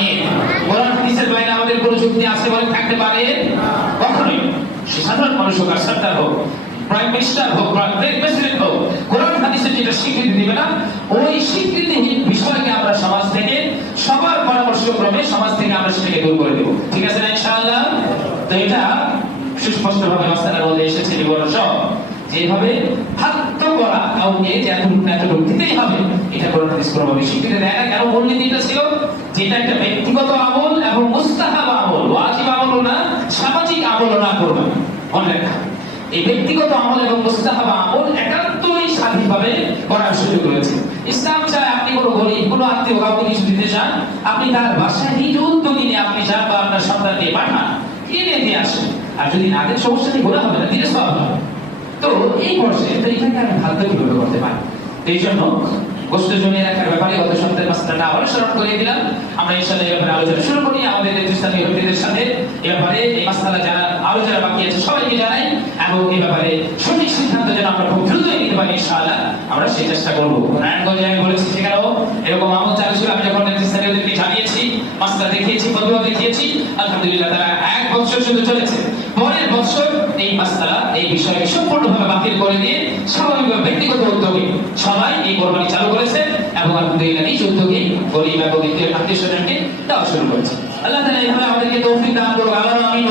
আমিন। কোরআন হাদিসের বাইরে আমাদের কোনো যুক্তি আছে বলে থাকতে পারে? কখনোই। সে সাধারণ মানুষ হোক আর সরকার হোক, প্রাইম মিনিস্টার হোক, প্রেসিডেন্ট হোক, কোরআন হাদিসের যেটা স্বীকৃতি দিবে না, ওই স্বীকৃতিহীন বিষয়কে আমরা সমাজ থেকে সবার পরামর্শ ক্রমে সমাজ থেকে আমরা সেটাকে দূর করে দেব। ঠিক আছে না ইনশাআল্লাহ? তো এটা সুস্পষ্টভাবে মাসআলার মধ্যে এসেছে বিবরণ সহ, যেভাবে হাত করা কাউকে যে এতটুকু দিতেই হবে, এটা কোরআন হাদিস কোনোভাবে স্বীকৃতি দেয় না। কেন মূলনীতিটা ছিল যেটা একটা ব্যক্তিগত আমল এবং মুস্তাহাব আমল, ওয়াজিব আমলও না, সামাজিক আমলও না করবেন। মনে রাখা, এই ব্যক্তিগত আমল এবং মুস্তাহাব আমল একান্তই স্বাধীনভাবে করার সুযোগ রয়েছে। ইসলাম চায় আপনি কোনো গরিব, কোনো আত্মীয় কাউকে কিছু দিতে চান, আপনি তার বাসায় নিজ উদ্যোগে নিয়ে আপনি যান বা আপনার সন্তানকে পাঠান, কিনে দিয়ে আসেন। আর যদি না দেন সমস্যা নেই, গোনা হবে না, দিলে সওয়াব হবে। তো এই পর্যায়ে তো এখানে আমি খাদ্য কিভাবে করতে পারি, এই জন্য গোশত জমিয়ে রাখার ব্যাপারে গত সপ্তাহের মাসলাটা আবার স্মরণ করিয়ে দিলাম। আমরা ইনশাআল্লাহ এই ব্যাপারে আলোচনা শুরু করি আমাদের নেতৃস্থানীয় ব্যক্তিদের সাথে। এই ব্যাপারে এই মাসলা যারা আলোচনা বাকি আছে সবাইকে জানাই, এবং এই ব্যাপারে সঠিক সিদ্ধান্ত যেন আমরা খুব দ্রুতই নিতে পারি ইনশাআল্লাহ, আমরা সেই চেষ্টা করবো। নারায়ণগঞ্জে আমি বলেছি সেখানেও এরকম আমল চালু ছিল। আমি যখন নেতৃস্থানীয়দেরকে জানিয়েছি, মাসলা দেখিয়েছি, ফতোয়া দেখিয়েছি, আলহামদুলিল্লাহ তারা 1 বছর শুধু চলেছে। পরের বছর এই মাসলা এই বিষয়কে সম্পূর্ণভাবে বাতিল করে দিয়ে স্বাভাবিকভাবে ব্যক্তিগত উদ্যোগে সবাই এই কোরবানি চালু করেছে, এবং আলহামদুলিল্লাহ নিজ উদ্যোগে গরিব এবং আত্মীয় স্বজনকে দেওয়া শুরু করেছে। আল্লাহ তাআলা এইভাবে আমাদেরকে তৌফিক দান করুন। আল্লাহ আমিন।